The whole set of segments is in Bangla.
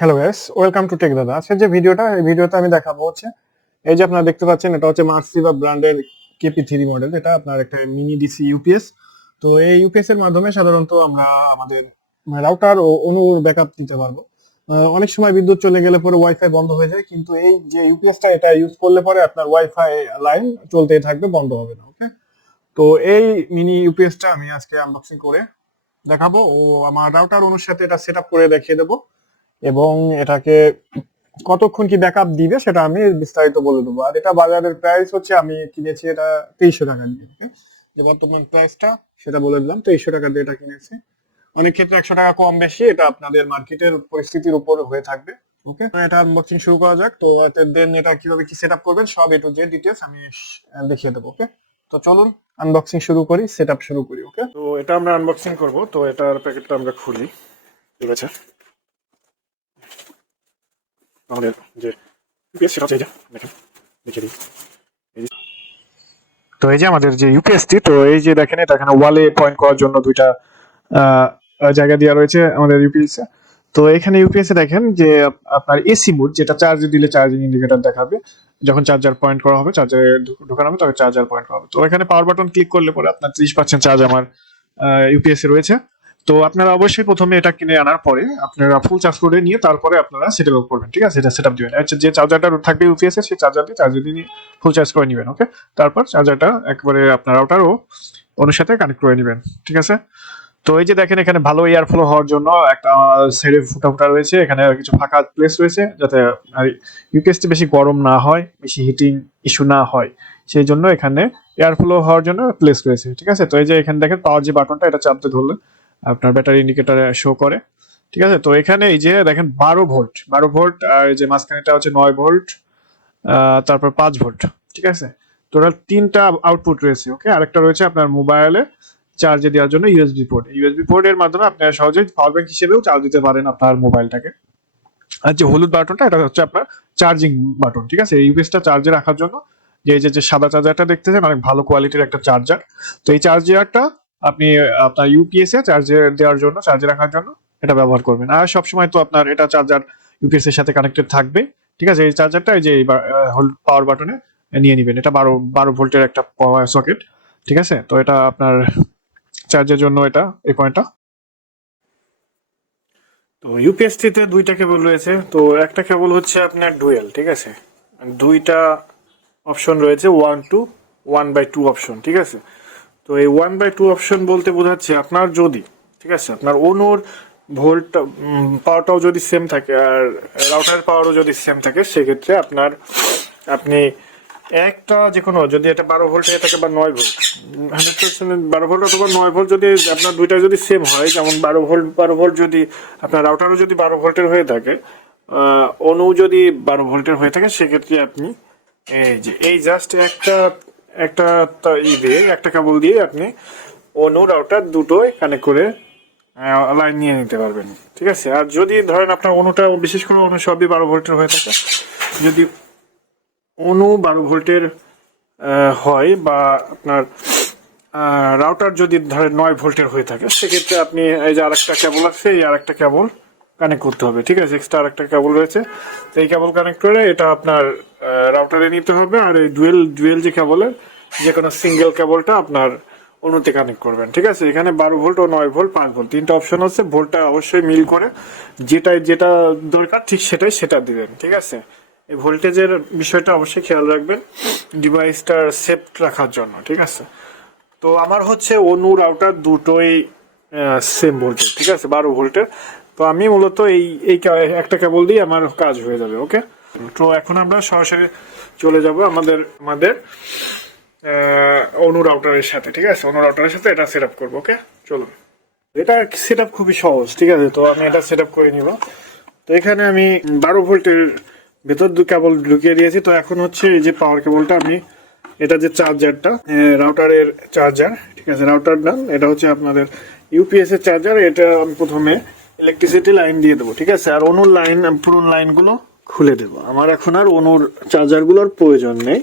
Hello guys, welcome to Tech Dada. আজকের যে ভিডিওটা, এই ভিডিওতে আমি দেখাবো হচ্ছে এই যে আপনারা দেখতে পাচ্ছেন, এটা হচ্ছে মার্সিভা ব্র্যান্ডের কেপি3 মডেল। এটা আপনার একটা মিনি ডিসি ইউপিএস। তো এই ইউপিএস এর মাধ্যমে সাধারণত আমরা আমাদের রাউটার ও অনুর ব্যাকআপ নিতে পারবো। অনেক সময় বিদ্যুৎ চলে গেলে পরে ওয়াইফাই বন্ধ হয়ে যায়, কিন্তু এই যে ইউপিএসটা, এটা ইউজ করলে পরে আপনার ওয়াইফাই লাইন চলতেই থাকবে, বন্ধ হবে না। ওকে, তো এই মিনি ইউপিএসটা আমি আজকে আনবক্সিং করে দেখাবো ও আমার রাউটার অনুর সাথে এটা সেট আপ করে দেখিয়ে দেবো, এবং এটাকে কতক্ষণ কি ব্যাকআপ দিবে সেটা আমি বিস্তারিত বলে দেবো। আর এটা বাজারের প্রাইস হচ্ছে, আমি কিনেছি এটা 2300 টাকা দিয়ে। okay? যে বর্তমান প্রাইসটা সেটা বলে দিলাম, 2300 টাকা দিয়ে এটা কিনেছি। অনেক ক্ষেত্রে 100 টাকা কম বেশি, এটা আপনাদের মার্কেটের পরিস্থিতির উপর হয়ে থাকবে। ওকে, এটা আনবক্সিং শুরু করা যাক। তো দেন এটা কিভাবে কি সেট আপ করবেন সব এ টু জেড ডিটেলস আমি দেখিয়ে দেবো। ওকে, তো চলুন আনবক্সিং শুরু করি, সেট আপ শুরু করি। ওকে, তো এটা আমরা আনবক্সিং করব। তো এটার প্যাকেটটা আমরা খুলি। ঠিক আছে, আমাদের যে ইউপিএস সেটা হচ্ছে, এই যে দেখেন, দেখে দিই। তো এই যে আমাদের যে ইউপিএসটি, তো এই যে দেখেন, এটা এখানে ওয়ালে পয়েন্ট করার জন্য দুইটা আহ, জায়গা দেওয়া রয়েছে আমাদের ইউপিএস এ। তো এখানে ইউপিএস এ দেখেন যে আপনার এসি মোড, যেটা চার্জে দিলে চার্জিং ইন্ডিকেটর দেখাবে, যখন চার্জার পয়েন্ট করা হবে, চার্জারে ঢোকানো হবে, তখন চার্জার পয়েন্ট করা হবে। তো এখানে পাওয়ার বাটন ক্লিক করলে পরে আপনার 30% চার্জ আমার ইউপিএস এ রয়েছে। তো আপনারা অবশ্যই প্রথমে এটা কিনে আনার পরে আপনারা ফুল চার্জ করে নিয়ে তারপরে আপনারা সেটেল করবেন। ঠিক আছে, এটা সেটআপ দিবেন। আচ্ছা, যে চার্জারটা থাকবে ইউপিএস এর, সেই চার্জার দিয়ে নিয়ে ফুল চার্জ করে নেবেন। ওকে, তারপর চার্জারটা একবারে আপনার রাউটার ও ওর সাথে কানেক্ট করে নেবেন। ঠিক আছে, তো এই যে দেখেন, এখানে ভালো এয়ার ফ্লো হওয়ার জন্য একটা সাইডে ফুটা ফুটা রয়েছে, এখানে কিছু ফাঁকা প্লেস রয়েছে, যাতে ইউপিএসটি বেশি গরম না হয়, বেশি হিটিং ইস্যু না হয়, সেই জন্য এখানে এয়ার ফ্লো হওয়ার জন্য প্লেস রয়েছে। ঠিক আছে, তো এই যে এখানে দেখেন পাওয়ার যে বাটনটা, এটা চাপতে ধরলে আপনার ব্যাটারি ইন্ডিকেটরে শো করে। ঠিক আছে, তো এখানে এই যে দেখেন 12 ভোল্ট, 12 ভোল্ট, আর এই যে মাঝখানেটা হচ্ছে 9 ভোল্ট, তারপর 5 ভোল্ট। ঠিক আছে, টোটাল তিনটা আউটপুট রয়েছে। ওকে, আরেকটা রয়েছে আপনার মোবাইলে চার্জে দেওয়ার জন্য ইউএসবি পোর্ট। ইউএসবি পোর্টের মাধ্যমে আপনি সহজেই পাওয়ার ব্যাংক হিসেবেও চার্জ দিতে পারেন আপনার মোবাইলটাকে। আর যে হলুদ বাটনটা, এটা হচ্ছে আপনার চার্জিং বাটন। ঠিক আছে, এই ইউপিএসটা চার্জে রাখার জন্য যে এই যে সাদা চার্জারটা দেখতেছেন, অনেক ভালো কোয়ালিটির একটা চার্জার। তো এই চার্জারটা আপনি আপনার ইউপিএস এ চার্জে দেওয়ার জন্য, চার্জে রাখার জন্য এটা ব্যবহার করবেন। আর সবসময় তো আপনার এটা চার্জার ইউপিএস এর সাথে কানেক্টেড থাকবে। ঠিক আছে, এই চার্জারটা এই যে পাওয়ার বাটনে নিয়ে নেবেন। এটা 12 ভোল্টের একটা পাওয়ার সকেট। ঠিক আছে, তো এটা আপনার চার্জের জন্য, এটা এই পয়েন্টটা। তো ইউপিএসটি তে দুইটা কেবল রয়েছে। তো একটা কেবল হচ্ছে আপনার ডুয়েল। ঠিক আছে, দুইটা অপশন রয়েছে, 1/2 অপশন। ঠিক আছে, তো এই 1/2 অপশন বলতে বোঝাচ্ছে আপনার যদি, ঠিক আছে, আপনার অনুর ভোল্ট পাওয়ারটাও যদি সেম থাকে আর রাউটারের পাওয়ারও যদি সেম থাকে, সেক্ষেত্রে আপনি একটা যে কোনো, যদি এটা 12 ভোল্ট হয়ে থাকে বা 9 ভোল্ট, 100% 12 ভোল্ট অথবা 9 ভোল্ট, যদি আপনার দুইটা যদি সেম হয়, যেমন 12 ভোল্ট যদি আপনার রাউটারও যদি 12 ভোল্টের হয়ে থাকে, অনু যদি 12 ভোল্টের হয়ে থাকে, সেক্ষেত্রে আপনি এই যে এই জাস্ট একটা একটা দিয়ে, একটা কেবল দিয়ে আপনি অনু রাউটার দুটোই কানেক্ট করে লাইন নিয়ে নিতে পারবেন। ঠিক আছে, আর যদি ধরেন আপনার অনুটা, বিশেষ করে অনু সবই 12 ভোল্টের হয়ে থাকে, যদি অনু 12 ভোল্টের হয়, বা আপনার রাউটার যদি ধরেন 9 ভোল্টের হয়ে থাকে, সেক্ষেত্রে আপনি এই যে আরেকটা কেবল আছে, এই আরেকটা কেবল কানেক্ট করতে হবে। ঠিক আছে, এক্সট্রা আরেকটা কেবল রয়েছে, তো এই কেবল কানেক্ট করে এটা আপনার রাউটারে নিতে হবে। আর এই ডুয়েল যে কেবলের যে কোনো সিঙ্গেল কেবলটা আপনার অনুতে কানেক্ট করবেন। ঠিক আছে, এখানে 12 ভোল্ট ও 9 ভোল্ট, 5 ভোল্ট, তিনটা অপশন আছে। ভোল্টটা অবশ্যই মিল করে, যেটা দরকার ঠিক সেটা দিবেন। ঠিক আছে, এই ভোল্টেজের বিষয়টা অবশ্যই খেয়াল রাখবেন ডিভাইসটার সেফ রাখার জন্য। ঠিক আছে, তো আমার হচ্ছে অনু রাউটার দুটোই সেম ভোল্টেজ। ঠিক আছে, 12 ভোল্টের। তো আমি মূলত এই একটা কেবল দিয়ে আমার কাজ হয়ে যাবে। ওকে, তো এখন আমরা সরাসরি চলে যাব আমাদের অনু রাউটারের সাথে। ঠিক আছে, অনু রাউটারের সাথে এটা সেট আপ করবো। ওকে, চলুন। এটা সেট আপ খুবই সহজ। ঠিক আছে, তো আমি এটা সেট আপ করে নিব। তো এখানে আমি 12 ভোল্টের ভেতর কেবল ঢুকিয়ে দিয়েছি। তো এখন হচ্ছে এই যে পাওয়ার কেবলটা, আমি এটা যে চার্জারটা, রাউটারের চার্জার। ঠিক আছে, রাউটার নাম, এটা হচ্ছে আপনাদের ইউপিএস এর চার্জার। এটা আমি প্রথমে ইলেকট্রিসিটি লাইন দিয়ে দেবো। ঠিক আছে, আর অনুর লাইন, পুরনো লাইনগুলো খুলে দেবো। আমার এখন আর অনুর চার্জারগুলোর প্রয়োজন নেই।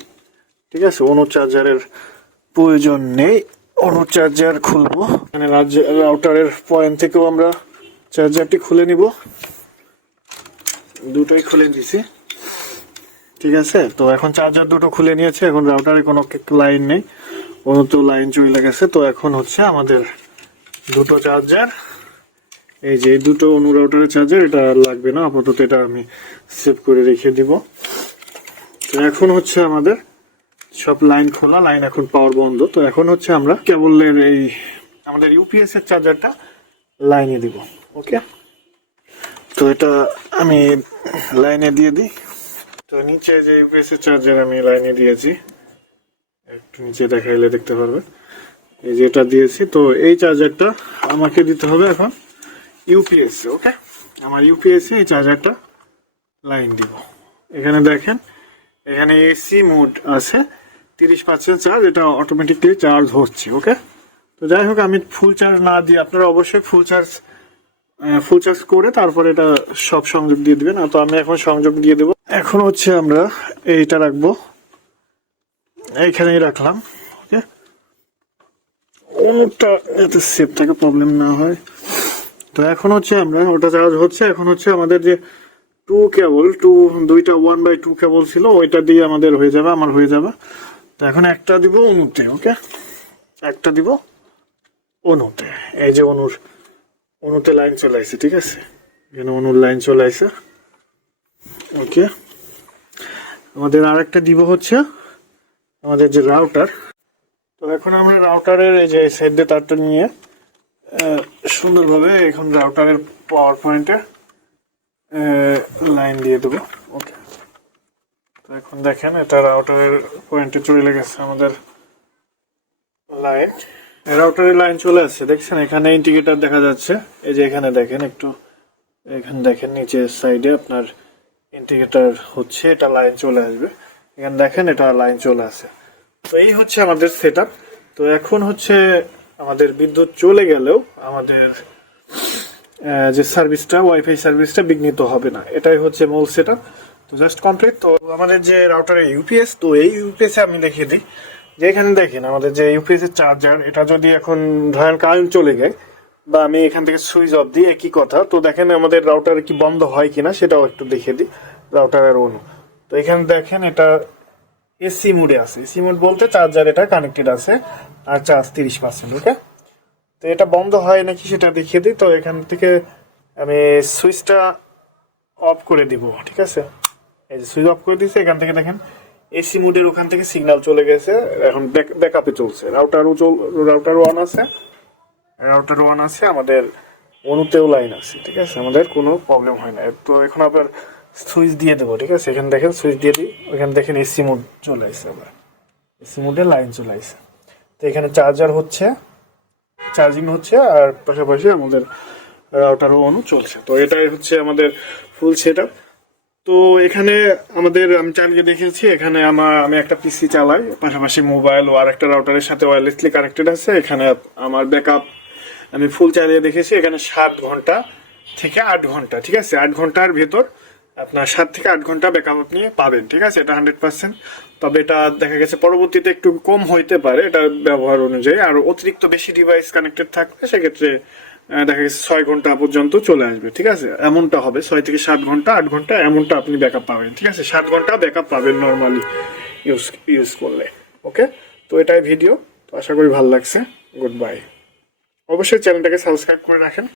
ঠিক আছে, অনুর চার্জারের প্রয়োজন নেই, অনুর চার্জার খুলবো। মানে রাউটারের পয়েন্ট থেকেও আমরা চার্জারটি খুলে নিব। দুটোই খুলে দিছি, ঠিক আছে। তো এখন চার্জার দুটো খুলে নিয়েছে, এখন রাউটারে কোনো লাইন নেই, কোনো তো লাইন চলে গেছে। তো এখন হচ্ছে আমাদের দুটো চার্জার, এই যে দুটো অনু রাউটারের চার্জার, এটা লাগবে না আপাতত, এটা আমি সেভ করে রেখে দিব। তো এখন হচ্ছে আমাদের সব লাইন খোলা, লাইন এখন পাওয়ার বন্ধ। তো এখন হচ্ছে আমরা কেবলের এই আমাদের ইউপিএস এর চার্জারটা লাইনে দিব। ওকে, তো এটা আমি লাইনে দিয়ে দিই। তো নিচে যে ইউপিএস এর চার্জার আমি লাইনে দিয়েছি, একটু নিচে দেখাইলে দেখতে পারবেন, এই যে এটা দিয়েছি। তো এই চার্জারটা আমাকে দিতে হবে এখন ইউপিএস। ওকে, আমার ইউপিএস এই চার্জারটা লাইন দিব। এখানে দেখেন, এখানে এসি মোড আছে, 30% চার্জ, এটা অটোমেটিকলি চার্জ হচ্ছে। ওকে, তো যাই হোক, আমি ফুল চার্জ না দিয়ে, আপনারা অবশ্যই ফুল চার্জ করে তারপরে এটা সব সংযোগ দিয়ে দিবেন। তো আমি এখন সংযোগ দিয়ে দেবো। এখন হচ্ছে আমরা এইটা রাখবো, এইখানেই রাখলাম। ওকে, অনুটা যাতে সেফ থাকে, প্রবলেম না হয়। তো এখন হচ্ছে আমরা, ওটা চার্জ হচ্ছে, এখন হচ্ছে আমাদের যে দুইটা 1/2 কেবল ছিল, ওইটা দিয়ে আমাদের হয়ে যাবে, আমার হয়ে যাবে। তো এখন একটা দিব অনুতে। ওকে, একটা দিব অনুতে, এই যে অনুতে লাইন চলে আসছে, ঠিক আছে, এখানে অনুর লাইন চলে আসছে। ওকে, আমাদের আর একটা দিব হচ্ছে আমাদের যে রাউটার। তো এখন আমরা রাউটারের এই যে সাইড দিয়ে তারটা নিয়ে সুন্দরভাবে এখন রাউটারের পাওয়ার পয়েন্টে লাইন দিয়ে দেবো। ওকে, তো এখন দেখেন এটা রাউটারের পয়েন্টে চলে গেছে আমাদের লাইন, রাউটারের লাইন চলে আসছে। দেখছেন এখানে ইন্ডিকেটর দেখা যাচ্ছে, এই যে এখানে দেখেন, একটু এখানে দেখেন নিচের সাইডে আপনার ইন্ডিকেটর হচ্ছে, এটা লাইন চলে আসবে। এখানে দেখেন এটা লাইন চলে আসে। তো এই হচ্ছে আমাদের সেটআপ। তো এখন হচ্ছে আমাদের বিদ্যুৎ চলে গেলেও আমাদের যে সার্ভিসটা, ওয়াইফাই সার্ভিসটা বিঘ্নিত হবে না, এটাই হচ্ছে মূল সেটআপ। তো জাস্ট কমপ্লিট। তো আমাদের যে রাউটারের ইউপিএস, তো এই ইউপিএস আমি দেখিয়ে দিই যে এখানে দেখেন আমাদের যে ইউপিএস এর চার্জার, এটা যদি এখন ধরেন কারেন্ট চলে যায় বা আমি এখান থেকে সুইচ অফ দিই, একই কথা। তো দেখেন আমাদের রাউটার কি বন্ধ হয় কিনা সেটাও একটু দেখিয়ে দিই, রাউটারের অনু। তো এখানে দেখেন এটা এসি মোডে আছে, এসি মোড বলতে চার্জার এটা কানেক্টেড আছে আর চার্জ 30%। ওকে, তো এটা বন্ধ হয় নাকি সেটা দেখিয়ে দিই। তো এখান থেকে আমি সুইচটা অফ করে দিব, ঠিক আছে, এই যে সুইচ অফ করে দিয়েছি। এখান থেকে দেখেন এসি মোডের ওখান থেকে সিগন্যাল চলে গেছে, এখন ব্যাকআপে চলছে। রাউটার ওয়ান আছে, আমাদের অনুতেও লাইন আছে, ঠিক আছে, আমাদের কোনো প্রবলেম হয় না। তো এখন আবার সুইচ দিয়ে দেবো, ঠিক আছে, এখানে দেখেন সুইচ দিয়ে দিই, ওখানে দেখেন এসি মোড চলে আসছে, আবার এসি মোডে লাইন চলে আসছে। তো এখানে চার্জিং হচ্ছে আর পাশাপাশি আমাদের রাউটারও অনু চলছে। তো এটাই হচ্ছে আমাদের ফুল সেটআপ। তো এখানে আমি চালিয়ে দেখেছি, এখানে আমি একটা পিসি চালাই, পাশাপাশি মোবাইল ও আর একটা রাউটারের সাথে ওয়্যারলেসলি কানেক্টেড আছে। এখানে আমার ব্যাকআপ আমি ফুল চালিয়ে দেখেছি, এখানে 7 ঘন্টা থেকে 8 ঘন্টা, ঠিক আছে, 8 ঘন্টার ভেতর আপনার 7 থেকে 8 ঘন্টা ব্যাকআপ আপনি পাবেন, ঠিক আছে, এটা 100%। তবে এটা দেখা গেছে পরবর্তীতে একটু কম হইতে পারে, এটা ব্যবহার অনুযায়ী। আর অতিরিক্ত বেশি ডিভাইস কানেক্টেড থাকলে সেক্ষেত্রে দেখা গেছে 6 ঘন্টা পর্যন্ত চলে আসবে, ঠিক আছে, এমনটা হবে। 6 থেকে 7 ঘন্টা, 8 ঘন্টা এমনটা আপনি ব্যাকআপ পাবেন, ঠিক আছে, 7 ঘন্টা ব্যাকআপ পাবেন নর্মালি ইউজ করলে। ওকে, তো এটাই ভিডিও। তো আশা করি ভালো লাগছে। Good bye. অবশ্যই চ্যানেলটাকে সাবস্ক্রাইব করে রাখেন।